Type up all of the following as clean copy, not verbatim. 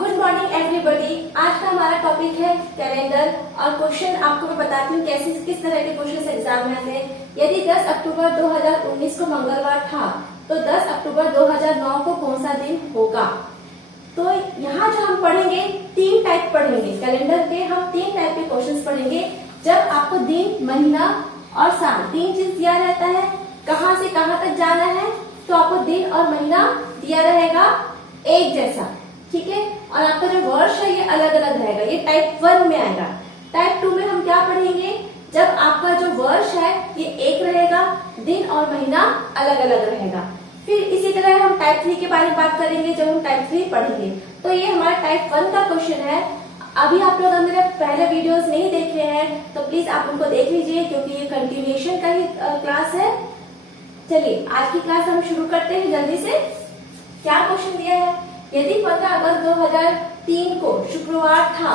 Good morning everybody. आज का हमारा टॉपिक है कैलेंडर और क्वेश्चन आपको मैं बताती हूँ कैसे किस तरह के क्वेश्चन एग्जाम में आते हैं। यदि 10 अक्टूबर 2019 को मंगलवार था तो 10 अक्टूबर 2009 को कौन सा दिन होगा। तो यहाँ जो हम पढ़ेंगे तीन टाइप पढ़ेंगे कैलेंडर के, हम तीन टाइप के क्वेश्चन पढ़ेंगे। जब आपको दिन, महीना और साल तीन चीज दिया रहता है, कहाँ से कहाँ तक जाना है, तो आपको दिन और महीना दिया रहेगा एक जैसा, ठीक है। और आपका जो वर्ष है ये अलग अलग रहेगा, ये टाइप 1 में आएगा। टाइप 2 में हम क्या पढ़ेंगे, जब आपका जो वर्ष है ये एक रहेगा, दिन और महीना अलग अलग रहेगा। फिर इसी तरह हम टाइप 3 के बारे में बात करेंगे जब हम टाइप 3 पढ़ेंगे। तो ये हमारा टाइप 1 का क्वेश्चन है। अभी आप लोग मेरे पहले वीडियोस नहीं देख रहे हैं तो प्लीज आप उनको देख लीजिए, क्योंकि ये कंटिन्यूएशन का ही क्लास है। चलिए आज की क्लास हम शुरू करते हैं जल्दी से। क्या क्वेश्चन दिया है, यदि 15 अगस्त 2003 को शुक्रवार था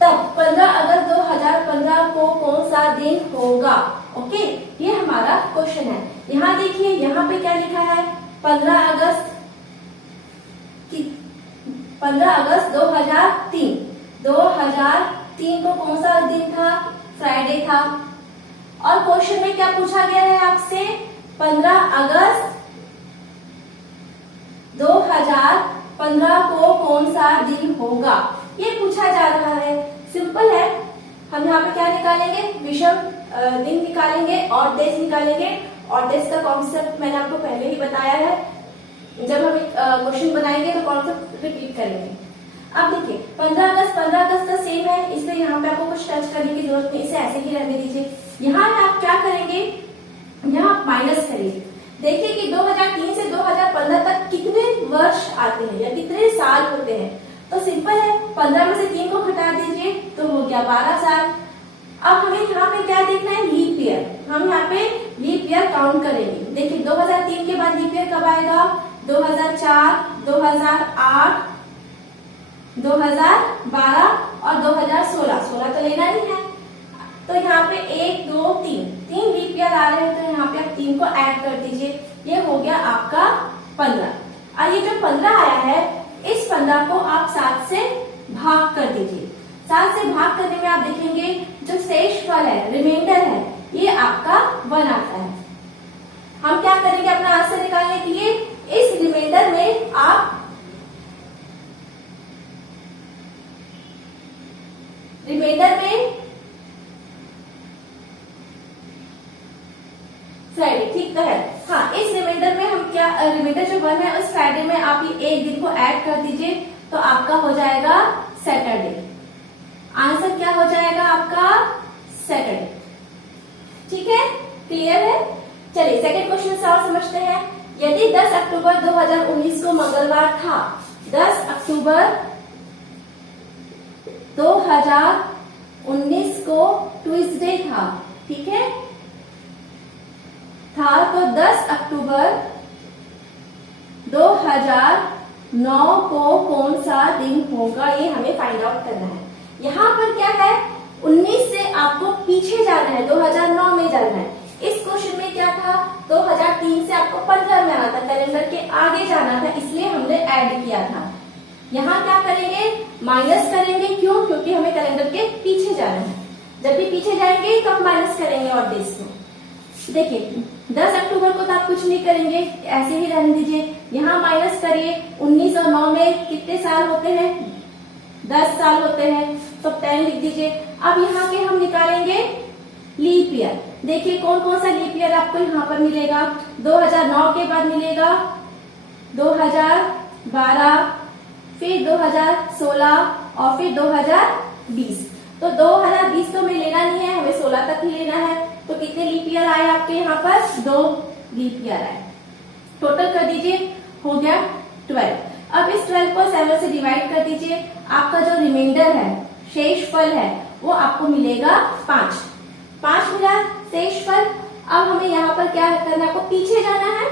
तब 15 अगस्त 2015 को कौन सा दिन होगा। ओके, ये हमारा क्वेश्चन है। यहाँ देखिए, यहाँ पे क्या लिखा है, 15 अगस्त 2003। 2003 को कौन सा दिन था, फ्राइडे था। और क्वेश्चन में क्या पूछा गया है आपसे, 15 अगस्त 2015 को कौन सा दिन होगा, ये पूछा जा रहा है। सिंपल है, हम यहाँ पे क्या निकालेंगे, विषम दिन निकालेंगे और देश निकालेंगे। और देश का कॉन्सेप्ट मैंने आपको पहले ही बताया है, जब हम क्वेश्चन बनाएंगे तो कॉन्सेप्ट रिपीट करेंगे। अब देखिए 15 अगस्त तो सेम है, इसलिए यहाँ पे आपको कुछ टच करने की जरूरत नहीं, इसे ऐसे ही रहने दीजिए। यहाँ आप क्या करेंगे, यहाँ माइनस करिए। देखिए कि 2003 से 2015 तक कितने वर्ष आते हैं या कितने साल होते हैं। तो सिंपल है, 15 में से 3 को घटा दीजिए तो हो गया 12 साल। अब हमें यहाँ पे क्या देखना है, लीप ईयर। हम यहाँ पे लीप ईयर काउंट करेंगे। देखिए 2003 के बाद लीप ईयर कब आएगा, 2004, 2008, 2012 और 2016। 16 तो लेना नहीं है, तो यहाँ पे 1, 2, 3 लीप ईयर आ रहे हैं, तो यहाँ पे आप 3 को ऐड कर दीजिए, ये हो गया आपका 15। और ये जो 15 आया है, इस 15 को आप 7 से भाग कर दीजिए। 7 से भाग करने में आप देखेंगे जो शेष फल है, रिमाइंडर है, ये आपका 1 आता है। हम क्या करेंगे अपना आंसर निकालने के लिए, इस रिमाइंडर में आप फ्राइडे, ठीक तो है। हाँ, इस रिमाइंडर में हम क्या, रिमाइंडर जो 1 है उस फ्राइडे में आप ये एक दिन को ऐड कर दीजिए, तो आपका हो जाएगा सैटरडे। आंसर क्या हो जाएगा आपका, सैटरडे। ठीक है, क्लियर है। चलिए सेकंड क्वेश्चन से और समझते हैं। यदि 10 अक्टूबर 2019 को मंगलवार था, 10 अक्टूबर 2019 को ट्यूसडे था, ठीक है, तो 10 अक्टूबर 2009 को कौन सा दिन होगा, ये हमें फाइंड आउट करना है। यहाँ पर क्या है, 19 से आपको पीछे जाना है, 2009 में जाना है। इस क्वेश्चन में क्या था, 2003 से आपको 15 में आना था, कैलेंडर के आगे जाना था, इसलिए हमने ऐड किया था। यहाँ क्या करेंगे, माइनस करेंगे। क्यों, क्योंकि हमें कैलेंडर के पीछे जाना है। जब भी पीछे जाएंगे तो हम माइनस करेंगे और देश को। देखिए 10 अक्टूबर को तो आप कुछ नहीं करेंगे, ऐसे ही रहने दीजिए। यहाँ माइनस करिए, 19 और 9 में कितने साल होते हैं, 10 साल होते हैं, तो 10 लिख दीजिए। अब यहाँ के हम निकालेंगे लीप ईयर। देखिए कौन कौन सा लीप ईयर आपको यहाँ पर मिलेगा, 2009 के बाद मिलेगा 2012, फिर 2016 और फिर 2020। तो 2020 तो हमें लेना नहीं है, हमें 16 तक ही लेना है। तो कितने लीप ईयर आए आपके यहाँ पर, 2 लीप ईयर आए। टोटल कर दीजिए, हो गया 12। अब इस 12 को 7 से डिवाइड कर दीजिए। आपका जो रिमाइंडर है, शेष फल है, वो आपको मिलेगा 5 मिला शेष फल। अब हमें यहाँ पर क्या करना है, आपको पीछे जाना है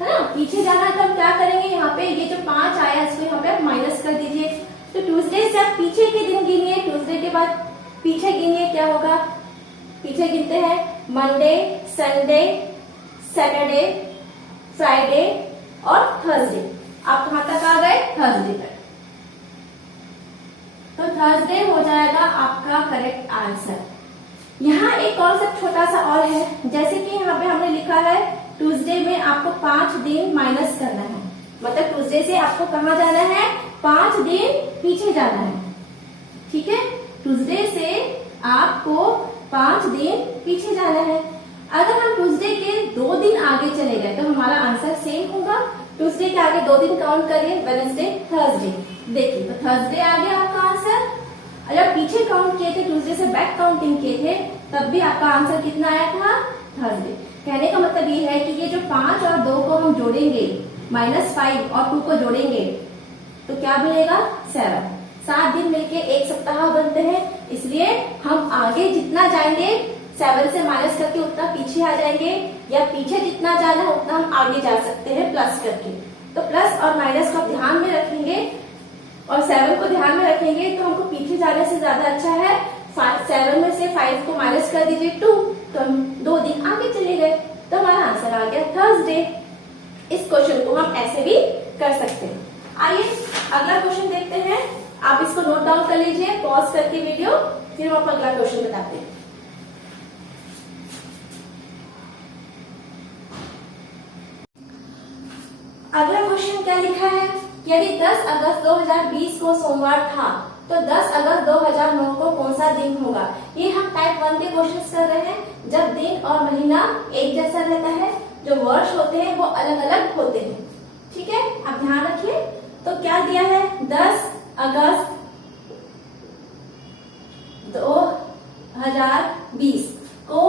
ना, पीछे जाना है। तो हम क्या करेंगे, यहाँ पे ये जो 5 आया इसको यहाँ पे आप माइनस कर दीजिए। तो ट्यूसडे से आप पीछे के दिन गिनिए, ट्यूसडे के बाद पीछे गिनिए, क्या होगा, पीछे गिनते हैं मंडे, संडे, सैटरडे, फ्राइडे और थर्सडे। आप कहाँ तक आ गए, थर्सडे तक। थर्सडे हो जाएगा आपका करेक्ट आंसर। यहाँ एक कॉन्सेप्ट छोटा सा और है, जैसे कि यहाँ पे हमने लिखा है ट्यूसडे में आपको 5 दिन माइनस करना है, मतलब ट्यूसडे से आपको कहाँ जाना है, 5 दिन पीछे जाना है। ठीक है, ट्यूसडे से आपको 5 दिन पीछे जाना है। अगर हम ट्यूसडे के 2 दिन आगे चले गए तो हमारा आंसर सेम होगा। ट्यूसडे के आगे 2 दिन काउंट करिए, वेडनेसडे, थर्सडे। देखिए तो थर्सडे आ गया आपका आंसर। अगर पीछे काउंट किए थे, ट्यूसडे से बैक काउंटिंग किए थे, तब भी आपका आंसर कितना आया था, थर्सडे। कहने का मतलब ये है कि ये जो 5 और 2 को हम जोड़ेंगे, -5 और 2 को जोड़ेंगे तो क्या मिलेगा, 7। 7 दिन मिलके एक सप्ताह बनते हैं, इसलिए हम आगे जितना जाएंगे 7 से माइनस करके उतना पीछे आ जाएंगे, या पीछे जितना जाना है उतना हम आगे जा सकते हैं प्लस करके। तो प्लस और माइनस को ध्यान में रखेंगे और 7 को ध्यान में रखेंगे तो हमको पीछे जाने से ज्यादा अच्छा है 7 में से 5 को माइनस कर दीजिए 2, तो हम 2 दिन आगे चले गए, तो हमारा आंसर आ गया थर्सडे। इस क्वेश्चन को हम ऐसे भी कर सकते हैं। आइए अगला क्वेश्चन देखते हैं। आप इसको नोट डाउन कर लीजिए, पॉज करके वीडियो, फिर हम आपको अगला क्वेश्चन बताते हैं। अगला क्वेश्चन क्या लिखा है, यदि 10 अगस्त 2020 को सोमवार था तो 10 अगस्त 2009 को कौन सा दिन होगा। ये हम टाइप 1 के क्वेश्चन कर रहे हैं, जब दिन और महीना एक जैसा रहता है, जो वर्ष होते हैं वो अलग अलग होते हैं। ठीक है, आप ध्यान रखिए। तो क्या दिया है, 10 अगस्त 2020 को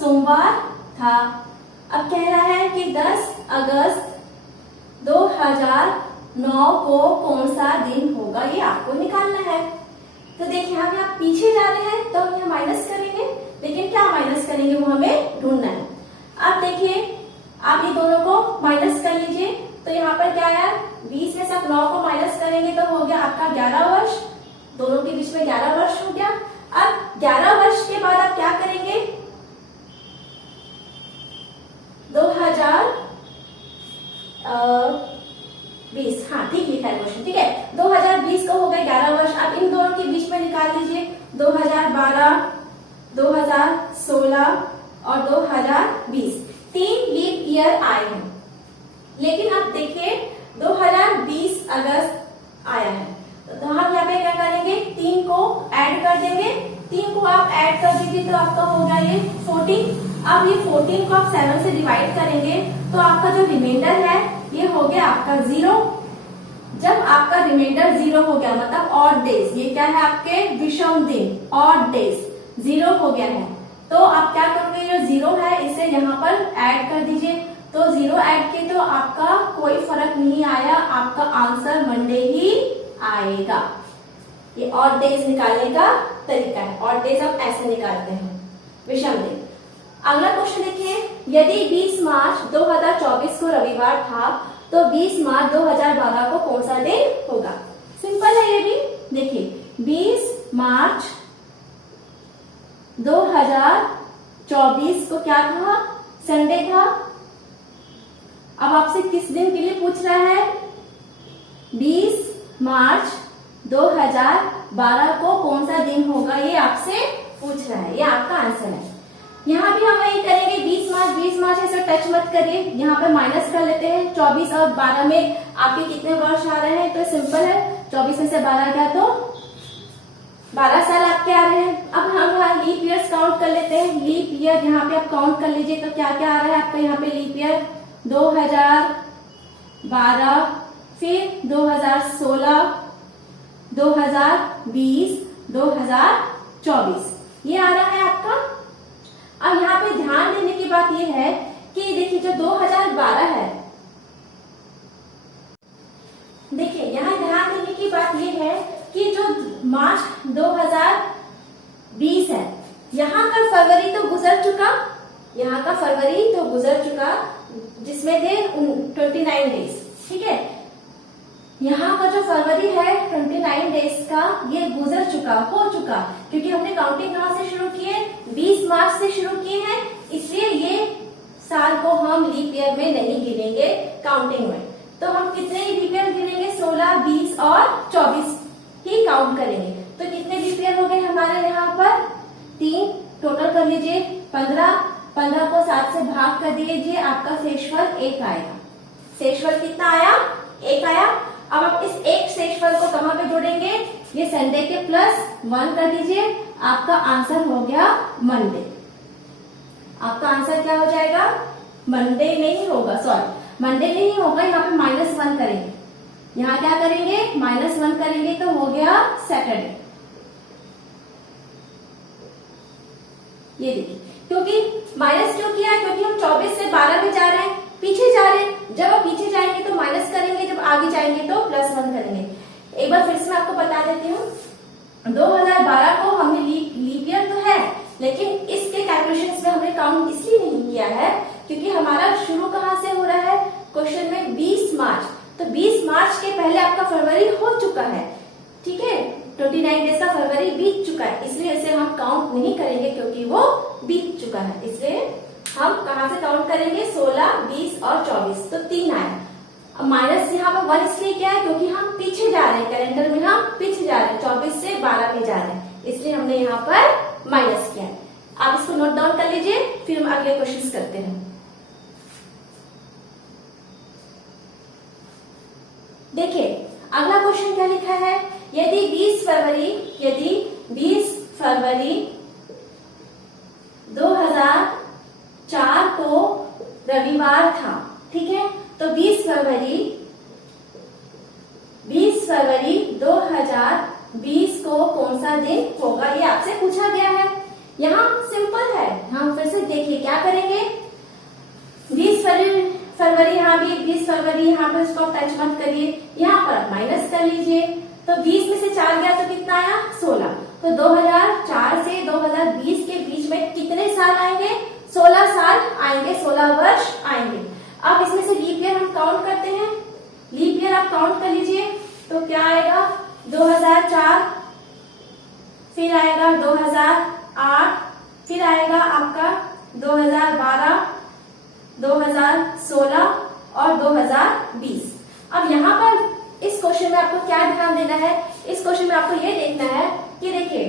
सोमवार था। अब कह रहा है कि 10 अगस्त 2009 को कौन सा दिन होगा, ये आपको निकालना है। तो देखिए यहाँ पे आप पीछे जा रहे हैं तो हम यहाँ माइनस करेंगे, लेकिन क्या माइनस करेंगे वो हमें ढूंढना है। अब देखिए आप ये दोनों को माइनस कर लीजिए, तो यहाँ पर क्या आया, 20 में से आप 9 को माइनस करेंगे तो हो गया आपका 11 वर्ष, दोनों के बीच में 11 वर्ष हो गया। अब 11 वर्ष के बाद आप क्या करेंगे, 2020, हाँ ठीक लिखा है क्वेश्चन, ठीक है। 2020 को हो गए 11 वर्ष। अब इन दोनों के बीच में निकाल लीजिए 2012, 2016 और 2020, 3 लीप ईयर आए हैं। लेकिन अब देखिए 2020 अगस्त आया है, तो हम यहाँ पे क्या करेंगे, 3 को ऐड कर देंगे। 3 को आप ऐड कर दीजिए तो आपका होगा ये 14। अब ये 14 को आप 7 से डिवाइड करेंगे तो आपका जो रिमाइंडर है ये हो गया आपका 0। जब आपका रिमाइंडर 0 हो गया, मतलब ऑड डेज, ये क्या है आपके विषम दिन, ऑड डेज 0 हो गया है, तो आप क्या करोगे, जो 0 है इसे यहाँ पर ऐड कर दीजिए। तो 0 ऐड किए तो आपका कोई फर्क नहीं आया, आपका आंसर मंडे ही आएगा। ये ऑड डेज निकालने का तरीका है, ऑड डेज हम ऐसे निकालते हैं, विषम दिन। अगला क्वेश्चन देखिए, यदि 20 मार्च 2024 को रविवार था तो 20 मार्च 2012 को कौन सा दिन होगा। सिंपल है ये भी। देखिए 20 मार्च 2024 को क्या था, संडे था। अब आपसे किस दिन के लिए पूछ रहा है, 20 मार्च 2012 को कौन सा दिन होगा, ये आपसे पूछ रहा है, ये आपका आंसर है। यहाँ भी हम वही करेंगे, 20 मार्च ऐसे टच मत करिए, यहाँ पे माइनस कर लेते हैं। 24 और 12 में आपके कितने वर्ष आ रहे हैं, तो सिंपल है, 24 में से 12 गया तो 12 साल आपके आ रहे हैं। अब हम यहाँ लीप ईयर्स काउंट कर लेते हैं। लीप ईयर यहाँ पे आप काउंट कर लीजिए तो क्या क्या आ रहा है आपका यहाँ पे लीप ईयर, 2012, फिर 2016, 2020, 2024, ये आ रहा है आपका। अब यहाँ पे ध्यान देने की बात ये है कि देखिए जो 2012 है, देखिए यहाँ ध्यान देने की बात ये है कि जो मार्च 2020 है, यहाँ का फरवरी तो गुजर चुका, यहाँ का फरवरी तो गुजर चुका जिसमें थे 29 डेज, ठीक है। यहाँ का जो फरवरी है 29 डेज का, ये गुजर चुका, हो चुका, क्योंकि हमने काउंटिंग कहाँ से शुरू की है, 20 मार्च से शुरू किए हैं, इसलिए ये साल को हम लीप ईयर में नहीं गिनेंगे काउंटिंग में। तो हम कितने लीप ईयर गिनेंगे, 16, 20 और 24 ही काउंट करेंगे। तो कितने 15, 15 को 7 से भाग कर दीजिए, आपका शेषफल 1 आएगा। शेषफल कितना आया? 1 आया। अब आप इस एक शेषफल को कहाँ पे जोड़ेंगे? ये संडे के +1 कर दीजिए, आपका आंसर हो गया मंडे। आपका आंसर क्या हो जाएगा? मंडे नहीं होगा, सॉरी मंडे नहीं होगा, यहाँ पे -1 करेंगे। यहाँ क्या करेंगे? -1 करेंगे तो हो गया सैटरडे। ये देखिए, क्योंकि माइनस क्यों किया? क्योंकि हम 24 से 12 में जा रहे हैं, पीछे जा रहे हैं। जब आप पीछे जाएंगे तो माइनस करेंगे, जब आगे जाएंगे तो +1 करेंगे। एक बार फिर से मैं आपको बता देती हूँ, 2012 को हमने लीप ईयर तो है, लेकिन इसके कैलकुलेशंस में हमने काउंट इसलिए नहीं किया है क्योंकि हमारा शुरू कहाँ से हो रहा है? क्वेश्चन में 20 मार्च, तो 20 मार्च के पहले आपका फरवरी हो चुका है, ठीक है, 29 डेज का फरवरी बीत चुका है, इसलिए इसे हम काउंट नहीं करेंगे क्योंकि वो बीत चुका है। इसलिए हम कहाँ से काउंट करेंगे? 16, 20 और 24, तो 3 आया। अब माइनस यहाँ पर 1 इसलिए क्या है? क्योंकि हम पीछे जा रहे हैं, कैलेंडर में हम पीछे जा रहे हैं, 24 से 12 में जा रहे हैं, इसलिए हमने यहाँ पर माइनस किया है। आप इसको नोट डाउन कर लीजिए, फिर हम अगले क्वेश्चन करते हैं। देखिए अगला क्वेश्चन क्या लिखा है? यदि 20 फरवरी 2004 को रविवार था, ठीक है, तो 20 फरवरी 2020 को कौन सा दिन होगा? ये आपसे पूछा गया है। यहाँ सिंपल है, हम फिर से देखिए क्या करेंगे। 20 फरवरी यहाँ भी 20 फरवरी, यहाँ पर इसको टच मत करिए, यहाँ पर आप माइनस कर लीजिए, तो 20 में से 4 गया तो कितना आया? 16। तो 2004 से 2020 के बीच में कितने साल आएंगे? 16 साल आएंगे, 16 वर्ष आएंगे। अब इसमें से लीप ईयर हम काउंट करते हैं, लीप ईयर आप काउंट कर लीजिए, तो क्या आएगा? 2004, फिर आएगा 2008, फिर आएगा आपका 2012, 2016 और 2020। अब यहाँ पर इस क्वेश्चन में आपको क्या ध्यान देना है? इस क्वेश्चन में आपको ये देखना है कि देखिए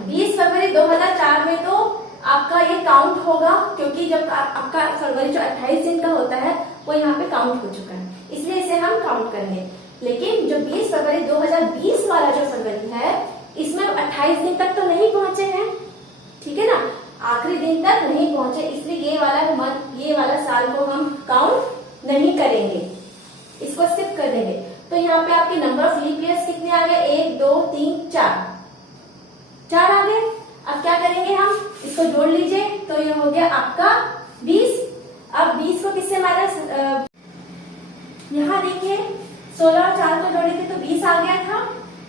20 फरवरी 2004 में तो आपका ये काउंट होगा, क्योंकि जब आपका फरवरी जो 28 दिन का होता है वो यहाँ पे काउंट हो चुका है, इसलिए इसे हम काउंट करेंगे। लेकिन जो 20 फरवरी 2020 वाला जो फरवरी है, इसमें 28 दिन तक तो नहीं पहुंचे हैं, ठीक है ना, आखिरी दिन तक नहीं पहुंचे, इसलिए ये वाला साल को हम काउंट नहीं करेंगे, इसको स्किप कर देंगे। तो यहाँ पे आपके नंबर ऑफ लीप ईयर्स कितने आ गए? 1, 2, 3, 4 आ गए। अब क्या करेंगे? हम इसको जोड़ लीजिए, तो ये हो गया आपका 20। अब 20 को किससे माइनस, यहाँ देखिए 16 और 4 को जोड़े थे तो 20 आ गया था।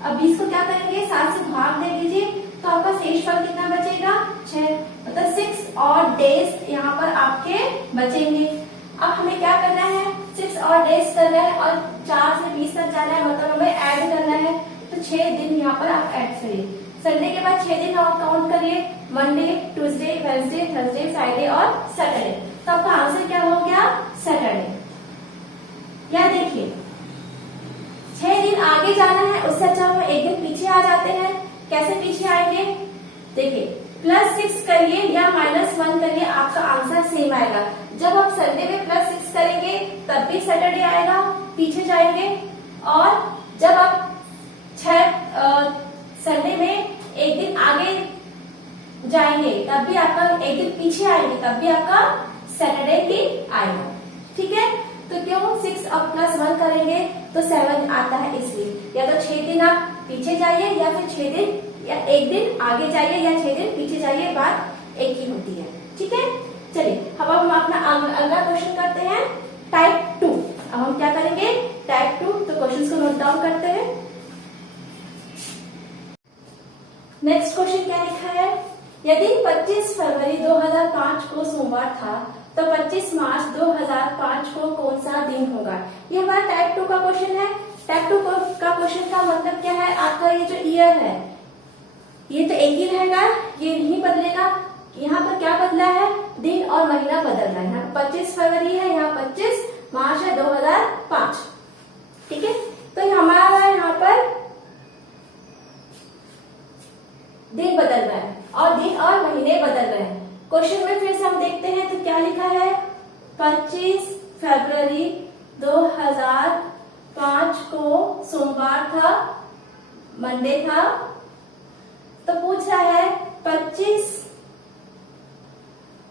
अब 20 को क्या करेंगे? 7 से भाग दे दीजिए, तो आपका शेषफल कितना बचेगा? 6, मतलब 6 और डेज यहाँ पर आपके बचेंगे। अब हमें क्या करना है? 6 और डेज करना है और 4 से 20 तक जाना है, मतलब हमें ऐड करना है, तो 6 दिन यहाँ पर आप ऐड करिए। संडे के बाद 6 दिन और काउंट करिए, Monday, Tuesday, Wednesday, Thursday, Friday और सैटरडे, तो आपका आंसर क्या हो गया? सैटरडे। या देखिए 6 दिन आगे जाना है, उससे अच्छा हम एक दिन पीछे आ जाते हैं। कैसे पीछे आएंगे? देखिए +6 करिए या -1 करिए, आपका आंसर सेम आएगा। जब आप संडे में +6 करेंगे तब भी सैटरडे आएगा, पीछे जाएंगे, और जब आप संडे में एक दिन आगे जाएंगे तब भी आपका, एक दिन पीछे आएंगे तब भी आपका सैटरडे ही आएगा, ठीक है। तो क्यों 6 और +1 करेंगे तो 7 आता है, इसलिए या तो 6 दिन आप पीछे जाइए या फिर 6 दिन या एक दिन आगे जाइए या 6 दिन पीछे जाइए, बात एक ही होती है, ठीक है। चलिए अब हम अपना अगला क्वेश्चन करते हैं, टाइप 2। अब हम क्या करेंगे? टाइप 2। तो क्वेश्चंस को नोट डाउन करते हैं। नेक्स्ट क्वेश्चन क्या लिखा है? यदि 25 फरवरी 2005 को सोमवार था तो 25 मार्च 2005 को कौन सा दिन होगा? ये हमारा टाइप 2 का क्वेश्चन है। टाइप 2 का क्वेश्चन का मतलब क्या है? आपका ये जो ईयर है ये तो एक ही रहेगा, ये नहीं बदलेगा। यहाँ पर क्या बदला है? दिन और महीना बदल रहा है। यहाँ 25 फरवरी है, यहाँ 25 मार्च है 2005, ठीक है। तो हमारा यहाँ पर दिन बदल रहा है और दिन और महीने बदल रहे हैं। क्वेश्चन में फिर से हम देखते हैं तो क्या लिखा है, 25 फरवरी 2005 को सोमवार था, मंडे था। तो पूछ रहा है 25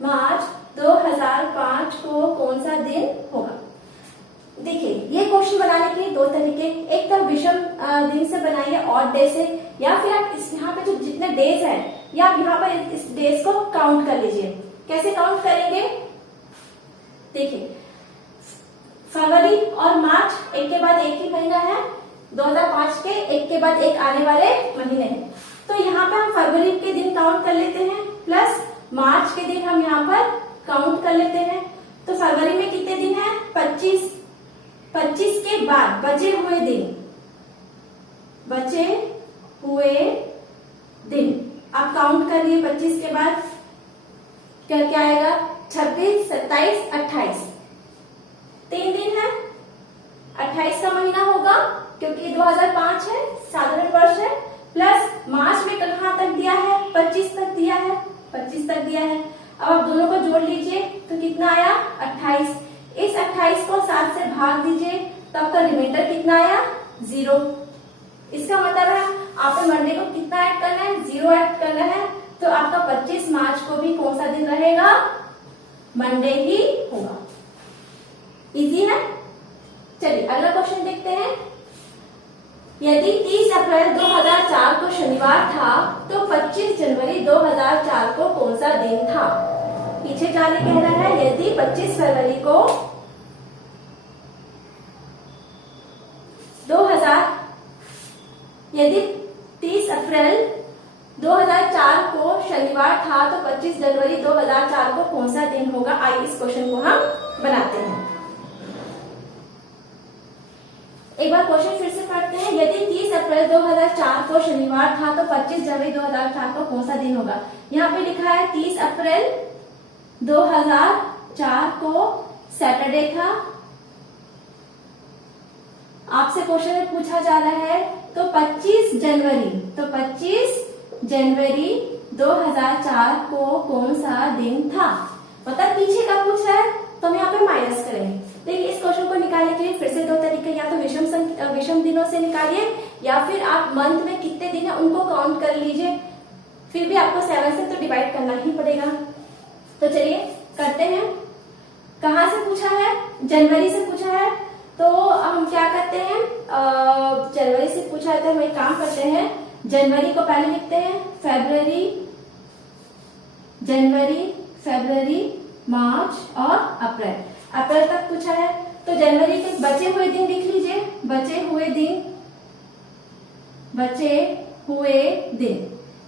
मार्च 2005 को कौन सा दिन होगा। देखिए ये क्वेश्चन बनाने के दो तरीके, एक तो विषम दिन से बनाइए ऑड डे से, या फिर आप इस यहाँ पे जो जितने डेज है या आप यहाँ पर इस डेज को काउंट कर लीजिए। कैसे काउंट करेंगे, देखिए फरवरी और मार्च एक के बाद एक ही महीना है, 2005 के एक के बाद एक आने वाले महीने हैं। तो यहाँ पे हम फरवरी के दिन काउंट कर लेते हैं प्लस मार्च के दिन हम यहाँ पर काउंट कर लेते हैं। तो फरवरी में कितने दिन है, 25 के बाद बचे हुए दिन आप काउंट करिए। 25 के बाद क्या क्या आएगा, 26, 27, 28, 3 दिन है। 28 का महीना होगा क्योंकि 2005 है, साधारण वर्ष है, प्लस मार्च में कहाँ तक दिया है, 25 तक दिया है, 25 तक दिया है। अब आप दोनों को जोड़ लीजिए तो कितना आया, 28। इस 28 को 7 से भाग दीजिए तो आपका रिमाइंडर कितना आया, 0। इसका मतलब है आपको मंडे को कितना ऐड करना है, 0 ऐड करना है। तो आपका 25 मार्च को भी कौन सा दिन रहेगा, मंडे ही होगा। इजी है। चलिए अगला क्वेश्चन देखते हैं। यदि 30 अप्रैल 2004 को शनिवार था तो 25 जनवरी 2004 को कौन सा दिन था। पीछे जाने कहना है, यदि 25 फरवरी को 30 अप्रैल 2004 को शनिवार था तो 25 जनवरी 2004 को कौन सा दिन होगा। आइए इस क्वेश्चन को हम बनाते हैं। एक बार क्वेश्चन फिर से पढ़ते हैं। यदि 30 अप्रैल 2004 को शनिवार था तो 25 जनवरी 2004 को कौन सा दिन होगा। यहाँ पे लिखा है 30 अप्रैल 2004 को सैटरडे था। आपसे क्वेश्चन में पूछा जा रहा है तो 25 जनवरी 2004 को कौन सा दिन था। मतलब पीछे का पूछा है तो हम यहाँ पे माइनस करेंगे। देखिए इस क्वेश्चन को निकालने के लिए फिर से दो तरीके, या तो विषम दिनों से निकालिए या फिर आप मंथ में कितने दिन है उनको काउंट कर लीजिए। फिर भी आपको 7 से तो डिवाइड करना ही पड़ेगा। तो चलिए करते हैं। कहाँ से पूछा है, जनवरी से पूछा है। तो हम क्या करते हैं, जनवरी से पूछा है तो हम एक काम करते हैं, जनवरी को पहले लिखते हैं, जनवरी, मार्च और अप्रैल तक पूछा है। तो जनवरी के बचे हुए दिन लिख लीजिए, बचे हुए दिन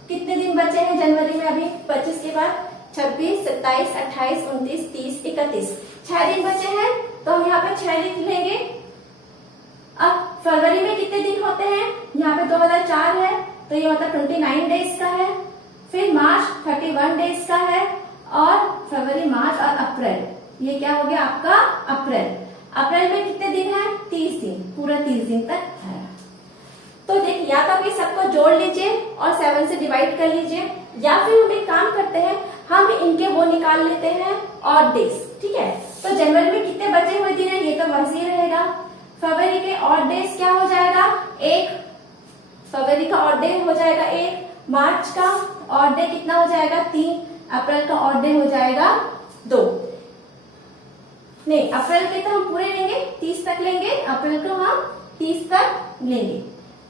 कितने दिन बचे हैं जनवरी में अभी। 25 के बाद 26, 27, 28, 29, 30, 31, 6 दिन बचे हैं। तो हम यहाँ पे 6 लिख लेंगे। अब फरवरी में कितने दिन होते हैं, यहाँ पे 2004 है तो ये मतलब 29 डेज का है। फिर मार्च 31 डेज का है और फरवरी, मार्च और अप्रैल, ये क्या हो गया आपका अप्रैल में कितने दिन है, 30 दिन, पूरा 30 दिन तक है। तो देखिए या तो आप ये सबको जोड़ लीजिए और 7 से डिवाइड कर लीजिए, या फिर हम एक काम करते हैं, हम इनके वो निकाल लेते हैं ऑड डेज। ठीक है, तो जनवरी में कितने बचे हुए दिन है, ये तो वैसे ही रहेगा। फरवरी के ऑड डेज क्या हो जाएगा, 1। फरवरी का ऑड डे हो जाएगा 1। मार्च का ऑड डे कितना हो जाएगा, 3। अप्रैल का ऑड डे हो जाएगा 2। नहीं, अप्रैल के तो हम पूरे लेंगे, 30 तक लेंगे। अप्रैल को हम 30 तक लेंगे।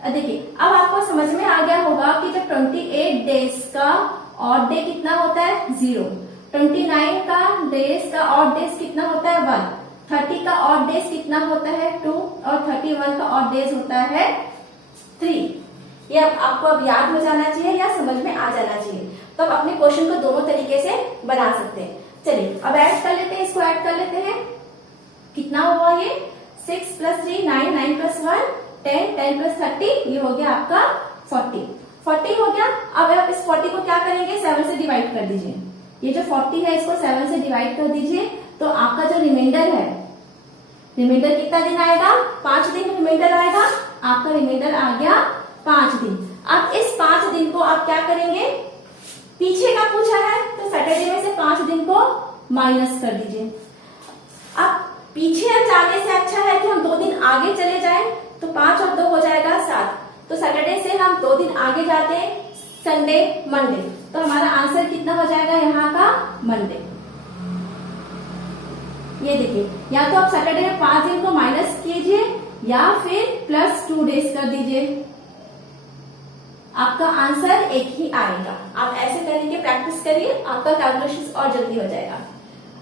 देखिए अब आपको समझ में आ गया होगा कि जब 28 डेज का ऑड डे कितना होता है, 0। 29 का डेज का ऑड डेज कितना होता है, 1। 30 का ऑड डेज कितना होता है, 2। और 31 का ऑड डेज होता है 3। ये आपको अब याद हो जाना चाहिए या समझ में आ जाना चाहिए। तो आप अपने क्वेश्चन को दोनों तरीके से बना सकते हैं। चलिए अब ऐड कर लेते हैं, इसको ऐड कर लेते हैं। कितना हुआ ये, 6 + 3 9, 9 + 1 10, 10 + 30, ये हो गया आपका 40 हो गया। अब आप इस 40 को क्या करेंगे, 7 से डिवाइड कर दीजिए। ये जो 40 है इसको 7 से डिवाइड कर दीजिए तो आपका जो रिमाइंडर है, रिमाइंडर कितना दिन आएगा, 5 दिन रिमाइंडर आएगा। आपका रिमाइंडर आ गया 5 दिन। अब इस 5 दिन को आप क्या करेंगे, पीछे का पूछा है तो सैटरडे में से 5 दिन को माइनस कर दीजिए। अब पीछे जाने से अच्छा है कि हम 2 दिन आगे चले जाएं, तो 5 और 2 हो जाएगा 7। तो सैटरडे से हम 2 दिन आगे जाते हैं, संडे मंडे, तो हमारा आंसर कितना हो जाएगा यहाँ का मंडे। ये देखिए, या तो आप सैटरडे में 5 दिन को माइनस कीजिए या फिर प्लस 2 डेज कर दीजिए, आपका आंसर एक ही आएगा। आप ऐसे करने की प्रैक्टिस करिए, आपका कैलकुलेशन और जल्दी हो जाएगा।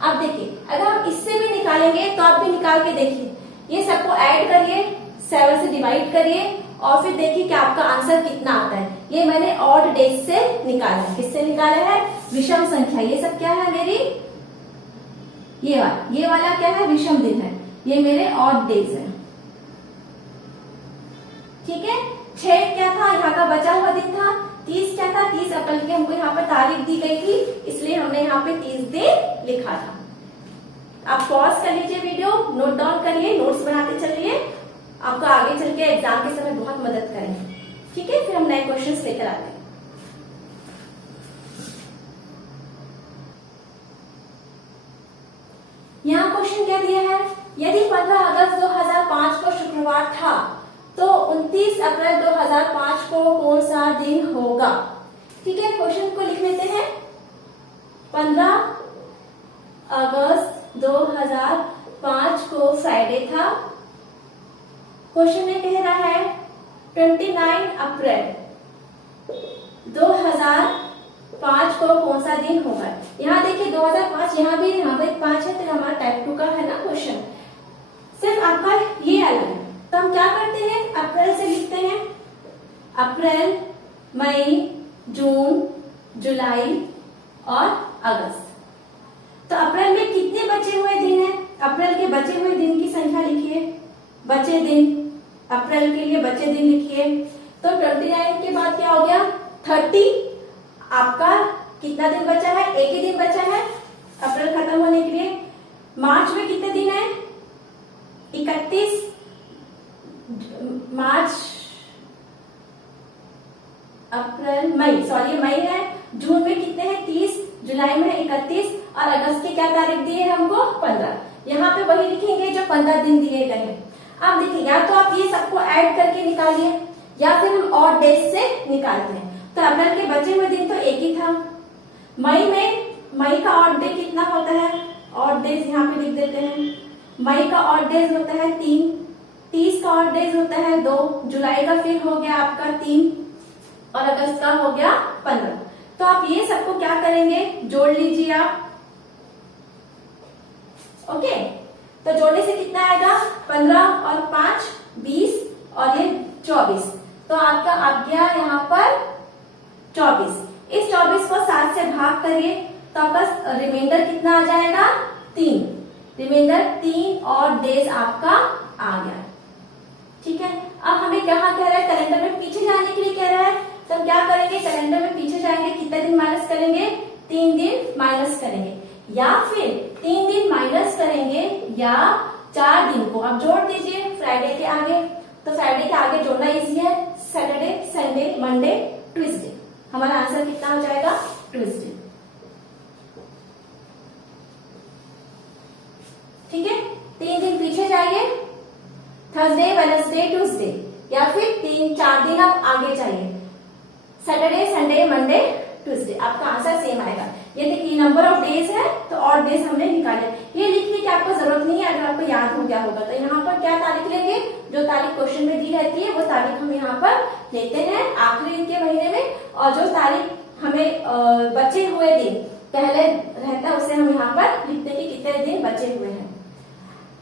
अब देखिए, अगर हम इससे भी निकालेंगे तो आप भी निकाल के देखिए, ये सबको ऐड करिए, 7 से डिवाइड करिए और फिर देखिए कि आपका आंसर कितना आता है। ये मैंने ऑड डेज से निकाला है। किससे निकाला है? विषम संख्या। ये सब क्या है मेरी? ये वाला क्या है? विषम दिन है। ये मेरे ऑड डेज है। ठीक है। 6 क्या था? यहाँ का बचा हुआ दिन था। 30 क्या था? 30 अप्रैल की हमको यहाँ पर तारीख दी गई थी, इसलिए हमने यहाँ पे 30 दिन लिखा था। आप पॉज कर लीजिए वीडियो, नोट डाउन करिए, नोट्स बनाते चलिए, आपको आगे चल के एग्जाम के समय बहुत मदद करेंगे। ठीक है, फिर हम नए क्वेश्चंस लेकर आते हैं। यहाँ क्वेश्चन क्या दिया है? यदि 15 अगस्त 2005 को शुक्रवार था तो 29 अप्रैल 2005 को कौन सा दिन होगा? ठीक है, क्वेश्चन को लिख लेते हैं। 15 अगस्त 2005 को फ्राइडे था। क्वेश्चन में कह रहा है 29 अप्रैल 2005 को कौन सा दिन होगा। यहाँ देखिए 2005, यहाँ भी 5 है, तो हमारा टाइप 2 का है ना क्वेश्चन। सिर्फ आपका ये अलग है, तो हम क्या करते हैं? अप्रैल से लिखते हैं। अप्रैल, मई, जून, जुलाई और अगस्त। तो अप्रैल में कितने बचे हुए दिन हैं? अप्रैल के बचे हुए दिन की संख्या लिखिए। बचे दिन, अप्रैल के लिए बचे दिन लिखिए। तो 29 के बाद क्या हो गया? 30। आपका कितना दिन बचा है? एक ही दिन बचा है अप्रैल खत्म होने के लिए। मार्च में कितने दिन है? 31 मार्च, अप्रैल, मई, सॉरी मई है। जून में कितने हैं? 30, जुलाई में 31 और अगस्त की क्या तारीख दी है हमको? 15। यहाँ पे वही लिखेंगे जो 15 दिन दिए गए हैं। अब देखिए, या तो आप ये सबको ऐड करके निकालिए या फिर हम ऑड डेज से निकालते हैं। तो अप्रैल के बचे हुए दिन तो एक ही था। मई का ऑड डे कितना होता है? ऑड डेज यहाँ पे लिख देते हैं। मई का ऑड डेज होता है 3, 30 का ऑड डेज होता है 2, जुलाई का फिर हो गया आपका 3 और अगस्त का हो गया 15। तो आप ये सबको क्या करेंगे? जोड़ लीजिए आप। ओके, तो जोड़ने से कितना आएगा? 15 और 5 20 और ये 24। तो आपका आ गया यहाँ पर 24। इस 24 को 7 से भाग करिए तो आपका रिमाइंडर कितना आ जाएगा? 3। रिमाइंडर 3 और डेज आपका आ गया। ठीक है, अब हमें क्या कह रहा है? कैलेंडर में पीछे जाने के लिए कह रहा है, तो हम क्या करेंगे? कैलेंडर में पीछे जाएंगे, कितने दिन माइनस करेंगे? 3 दिन माइनस करेंगे, या फिर 3 दिन माइनस करेंगे या 4 दिन को आप जोड़ दीजिए फ्राइडे के आगे। तो फ्राइडे के आगे जोड़ना इजी है। Saturday, Sunday, Monday, Tuesday. हमारा आंसर कितना हो जाएगा? ट्यूसडे। ठीक है, 3 दिन पीछे जाइए, थर्सडे, वेडनेसडे, ट्यूसडे, या फिर 3-4 दिन आप आगे जाइए, सैटरडे, संडे, मंडे, ट्यूसडे। आपका आंसर सेम आएगा। ये देखिए नंबर ऑफ डेज है तो और डेज हमने निकाले। ये लिखने की आपको जरूरत नहीं है, अगर आपको याद हो गया होगा। तो यहाँ पर क्या तारीख लेंगे? जो तारीख क्वेश्चन में दी रहती है वो तारीख हम यहाँ पर लेते हैं आखिरी के महीने में, और जो तारीख हमें बचे हुए दिन पहले रहता है उसे हम यहाँ पर लिखते हैं कि कितने दिन बचे हुए हैं।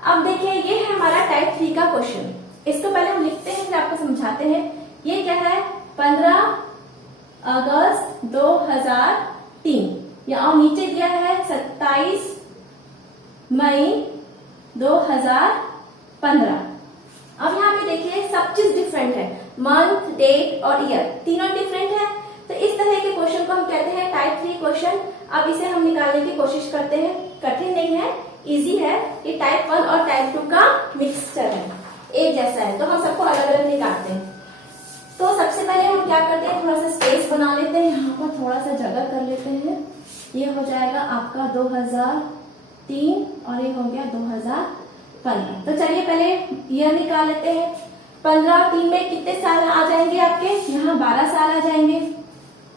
अब देखिए, ये है हमारा टाइप 3 का क्वेश्चन। इसको पहले हम लिखते हैं फिर आपको समझाते हैं। ये क्या है? 15 अगस्त 2003, या और नीचे दिया है 27 मई 2015। अब यहाँ पे देखिए सब चीज डिफरेंट है, मंथ, डेट और ईयर तीनों डिफरेंट है। तो इस तरह के क्वेश्चन को हम कहते हैं टाइप 3 क्वेश्चन। अब इसे हम निकालने की कोशिश करते हैं, कठिन नहीं है, इजी है। ये टाइप 1 और टाइप 2 का मिक्सचर है, एक जैसा है, तो हम सबको अलग अलग निकालते हैं। तो सबसे पहले हम क्या करते हैं? थोड़ा सा स्पेस बना लेते हैं, यहाँ पर थोड़ा सा जगह कर लेते हैं। ये हो जाएगा आपका 2003 और ये हो गया 2015। तो चलिए पहले ईयर निकाल लेते हैं। 15 और 3 में कितने साल आ जाएंगे आपके? यहाँ 12 साल आ जाएंगे।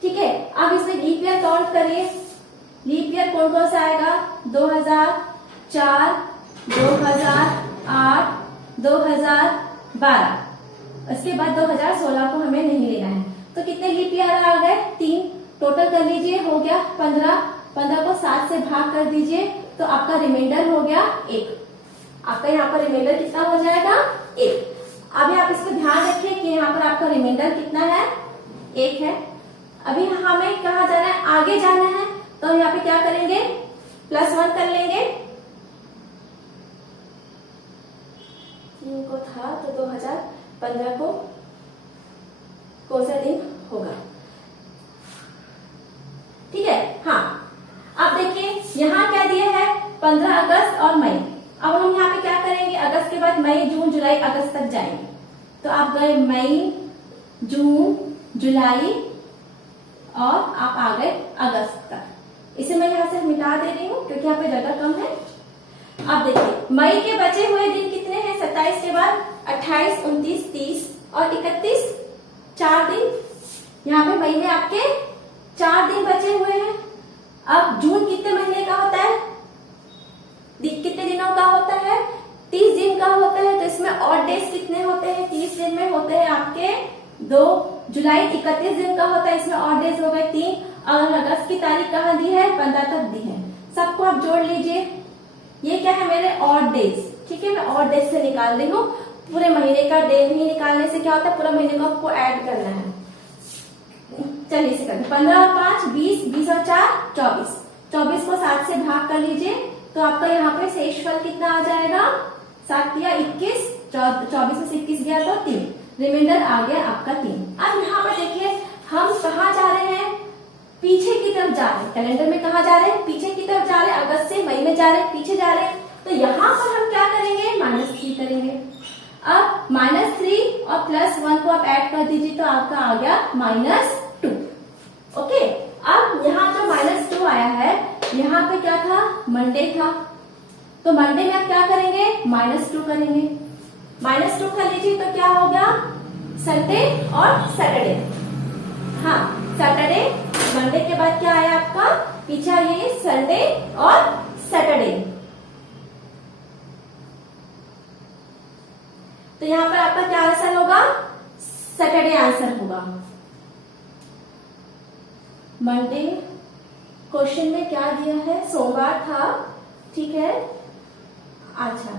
ठीक है, अब इसमें लीप ईयर काउंट करिए। लीप ईयर कौन कौन सा आएगा? 2004, 2008, 2012। उसके बाद 2016 को हमें नहीं लेना है। तो कितने लीप ईयर आ गए? 3। टोटल कर लीजिए, हो गया 15। 15 को 7 से भाग कर दीजिए तो आपका रिमाइंडर हो गया 1। आपका यहाँ पर रिमाइंडर कितना हो जाएगा? 1। अभी आप इसको ध्यान रखिए कि यहाँ पर आपका रिमाइंडर कितना है? 1 है। अभी हमें कहाँ जाना है? आगे जाना है। तो यहाँ पे क्या करेंगे? +1 कर लेंगे। 3 को था तो 2015 को कौन सा दिन होगा? ठीक है, हाँ। अब देखिए यहाँ क्या दिया है? 15 अगस्त और मई। अब हम यहाँ पे क्या करेंगे? अगस्त के बाद मई, जून, जुलाई, अगस्त तक जाएंगे। तो आप गए मई, जून, जुलाई और आप आ गए अगस्त तक। इसे मैं यहाँ से मिटा दे रही हूँ क्योंकि यहाँ पे जगह कम है। अब देखिए मई के बचे हुए दिन कितने हैं? 27 के बाद 28, 29, 30 और 31, 4 दिन। यहाँ पे मई में आपके 4 दिन बचे हुए हैं। अब जून कितने महीने का होता है? कितने दिनों का होता है? 30 दिन का होता है। तो इसमें ऑड डेज कितने होते हैं? 30 दिन में होते हैं आपके 2। जुलाई 31 दिन का होता है, इसमें ऑड डेज हो गए 3। और अगस्त की तारीख कहाँ दी है? 15 तक दी है। सबको आप जोड़ लीजिए। ये क्या है? मेरे ऑड डेज। ठीक है, मैं ऑड डेज से निकाल रही हूँ। पूरे महीने का डे नहीं निकालने से क्या होता है? पूरा महीने को आपको ऐड करना है। चलिए इसे करते हैं। 15 और 5 20, 20 और 4 24। 24 को 7 से भाग कर लीजिए तो आपका यहाँ पे शेषफल कितना आ जाएगा? 7 या 21, 24 में से 21 गया तो 3। रिमाइंडर आ गया आपका 3। अब यहाँ पर देखिए हम कहाँ जा रहे हैं? पीछे की तरफ जा रहे हैं। कैलेंडर में कहाँ जा रहे हैं? पीछे की तरफ जा रहे हैं। अगस्त से मई में जा रहे हैं, पीछे जा रहे हैं। तो यहाँ पर हम क्या करेंगे? -3 करेंगे। अब -3 और +1 को आप ऐड कर दीजिए तो आपका आ गया -2। ओके, अब यहाँ जो -2 आया है, यहाँ पे क्या था? मंडे था। तो मंडे में आप क्या करेंगे? -2 करेंगे। -2 कर लीजिए तो क्या हो गया? संडे और सैटरडे। हाँ, सैटरडे। मंडे के बाद क्या आया आपका? पीछे ये संडे और सैटरडे। तो यहाँ पर आपका क्या आंसर होगा? सैटरडे आंसर होगा। मंडे क्वेश्चन में क्या दिया है? सोमवार था। ठीक है, अच्छा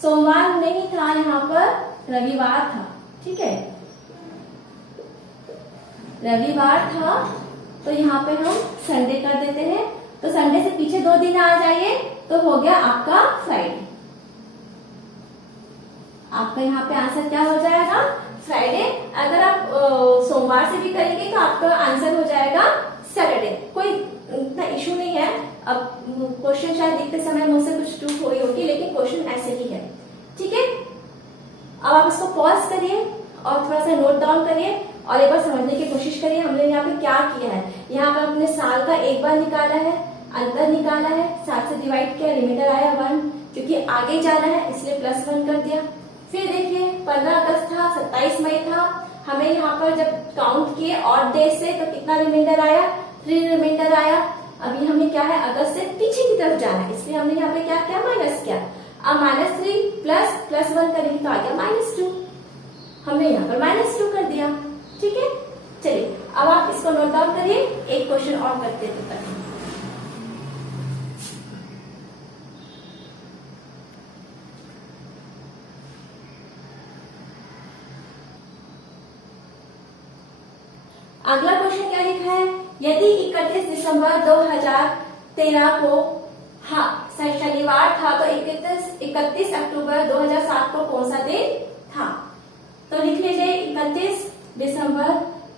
सोमवार नहीं था, यहाँ पर रविवार था। ठीक है, रविवार था तो यहाँ पे हम संडे कर देते हैं। तो संडे से पीछे 2 दिन आ जाइए तो हो गया आपका फ्राइडे। आपका यहाँ पे आंसर क्या हो जाएगा? फ्राइडे। अगर आप सोमवार से भी करेंगे तो आपका आंसर हो जाएगा सैटरडे। कोई इतना इशू नहीं है। अब क्वेश्चन शायद लिखते समय मुझसे कुछ चूक हुई होगी, लेकिन क्वेश्चन ऐसे ही है। ठीक है, अब आप इसको पॉज करिए और थोड़ा सा नोट डाउन करिए और एक बार समझने की कोशिश करिए हमने यहाँ पे क्या किया है। यहाँ पर हमने साल का एक बार निकाला है, अंतर निकाला है, 7 से डिवाइड किया, रिमाइंडर आया 1, क्योंकि आगे जाना है इसलिए +1 कर दिया। फिर देखिए 15 अगस्त था, 27 मई था, हमें यहाँ पर जब काउंट किए ऑड डेज से तो कितना रिमाइंडर आया? 3 रिमाइंडर आया। अभी हमें क्या है? अगस्त से पीछे की तरफ जाना है, इसलिए हमने यहाँ पे क्या किया? माइनस किया। अब -3 +1 करेंगे तो आ गया -2। हमने यहाँ पर -2 कर दिया। ठीक है, चलिए अब आप इसको नोट डाउन करिए। एक क्वेश्चन और करते हैं तक। अगला क्वेश्चन क्या लिखा है? यदि 31 दिसंबर 2013 को शनिवार था तो 31 अक्टूबर 2007 को कौन सा दिन था? तो लिख लीजिए 31 दिसंबर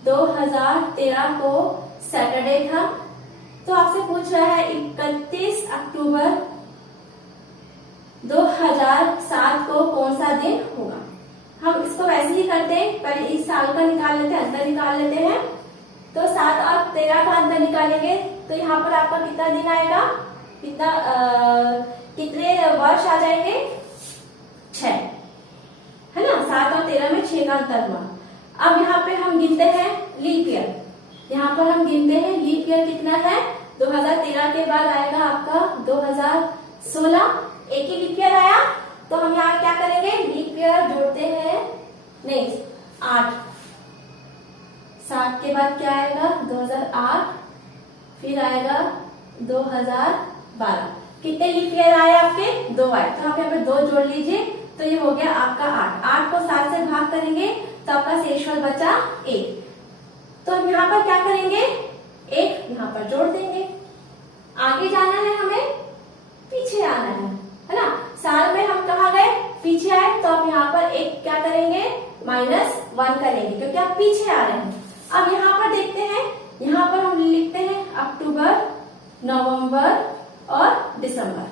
2013 को सैटरडे था। तो आपसे पूछ रहा है 31 अक्टूबर 2007 को कौन सा दिन होगा। हम इसको वैसे ही करते हैं, पहले इस साल का निकाल लेते हैं, अंतर निकाल लेते हैं। तो 7 और 13 का अंतर निकालेंगे तो यहाँ पर आपका कितना दिन आएगा, कितने वर्ष आ जाएंगे, 6, है ना। 7 और 13 में 6 का अंतर हुआ। अब यहाँ पे हम गिनते हैं लीप ईयर, यहाँ पर हम गिनते हैं लीप ईयर कितना है, 2013 के बाद आएगा आपका 2016, एक ही लीप ईयर आया। तो हम यहाँ क्या करेंगे, लीप ईयर जोड़ते हैं, नहीं 8, 7 के बाद क्या आएगा 2008, फिर आएगा 2012। कितने लीप ईयर आए आपके, 2 आए, तो आप यहाँ पे 2 जोड़ लीजिए तो ये हो गया आपका 8। 8 को 7 से भाग करेंगे तो आपका शेषफल बचा 1। तो हम यहाँ पर क्या करेंगे, 1 यहाँ पर जोड़ देंगे। आगे जाना है हमें, पीछे आना है ना। साल में हम कहाँ गए, पीछे आए, तो आप यहाँ पर एक क्या करेंगे, -1 करेंगे क्योंकि आप पीछे आ रहे हैं। अब यहाँ पर देखते हैं, यहाँ पर हम लिखते हैं अक्टूबर, नवंबर और दिसंबर।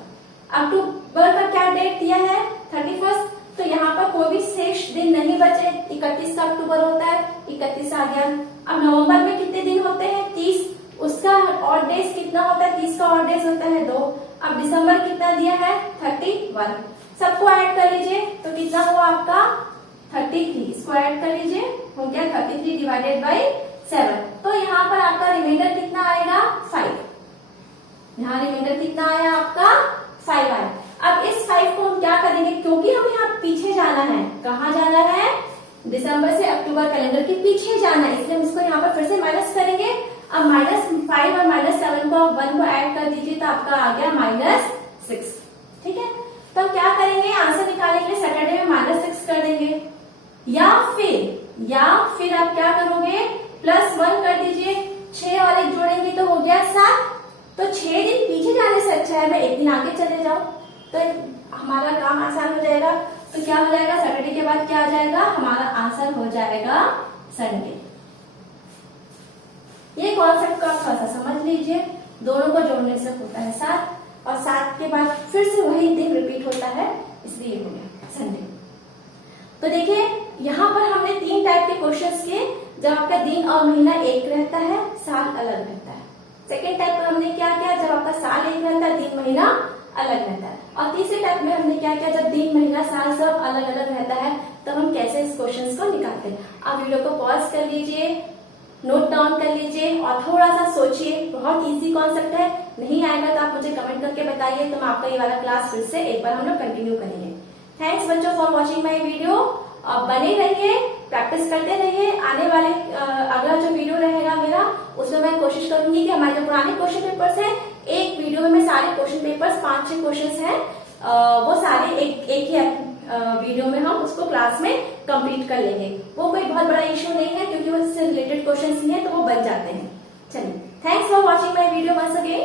अक्टूबर का क्या डेट दिया है, 31, तो यहाँ पर कोई भी शेष दिन नहीं बचे। 31 का अक्टूबर होता है, 31 आ गया। अब नवंबर में कितने दिन होते हैं, 30, उसका ऑड डेज कितना होता है, 30 का ऑड डेज होता है 2। अब दिसंबर कितना दिया है, 31, सबको ऐड कर लीजिए तो कितना हुआ आपका 33, इसको ऐड कर लीजिए, हो गया 33 डिवाइडेड बाई 7। तो यहाँ पर आपका रिमाइंडर कितना आएगा, 5। यहाँ रिमाइंडर कितना आया आपका, 5 आया। अब इस 5 को हम क्या करेंगे, क्योंकि हमें यहाँ पीछे जाना है, कहाँ जाना है, दिसंबर से अक्टूबर कैलेंडर के पीछे जाना है, इसलिए हम इसको यहाँ पर फिर से माइनस करेंगे। अब -5 और -7 को 1 को ऐड कर दीजिए तो आपका आ गया -6, ठीक है। तो हम क्या करेंगे, आंसर निकालने के लिए सैटरडे में -6 कर देंगे, या फिर आप क्या करोगे, +1 कर दीजिए, 6 और 1 जोड़ेंगे तो हो गया 7। तो 6 दिन पीछे जाने से अच्छा है मैं 1 दिन आगे चले जाऊं, तो हमारा काम आसान हो जाएगा। तो क्या हो जाएगा, सैटरडे के बाद क्या आ जाएगा, हमारा आंसर हो जाएगा संडे। ये कॉन्सेप्ट को आप थोड़ा सा समझ लीजिए, दोनों को जोड़ने से होता है 7 और 7 के बाद फिर से वही दिन रिपीट होता है, इसलिए हो गया संडे। तो देखिए यहाँ पर हमने 3 टाइप के क्वेश्चंस किए, जब आपका दिन और महीना एक रहता है, साल अलग रहता है। सेकेंड टाइप में हमने क्या किया, जब आपका साल एक रहता है, दिन महीना अलग रहता है। और तीसरे टाइप में हमने क्या किया, जब दिन महीना साल सब अलग अलग रहता है तो हम कैसे इस क्वेश्चंस को निकालते हैं। आप वीडियो को पॉज कर लीजिए, नोट डाउन कर लीजिए और थोड़ा सा सोचिए, बहुत इजी कॉन्सेप्ट है। नहीं आएगा तो आप मुझे कमेंट करके बताइए, तो मैं आपका ये वाला क्लास फिर से एक बार हम लोग कंटिन्यू करेंगे। थैंक्स बच्चों फॉर वॉचिंग माई वीडियो। बने रहिए, प्रैक्टिस करते रहिए। आने वाले अगला जो वीडियो रहेगा मेरा, उसमें मैं कोशिश करूंगी कि हमारे जो पुराने क्वेश्चन पेपर्स हैं, एक वीडियो में मैं सारे क्वेश्चन पेपर्स 5-6 क्वेश्चन हैं, वो सारे एक ही वीडियो में हम उसको क्लास में कंप्लीट कर लेंगे। वो कोई बहुत बड़ा इश्यू नहीं है क्योंकि वो इससे रिलेटेड क्वेश्चन ही है, तो वो बन जाते हैं। चलिए, thanks for watching my video once again.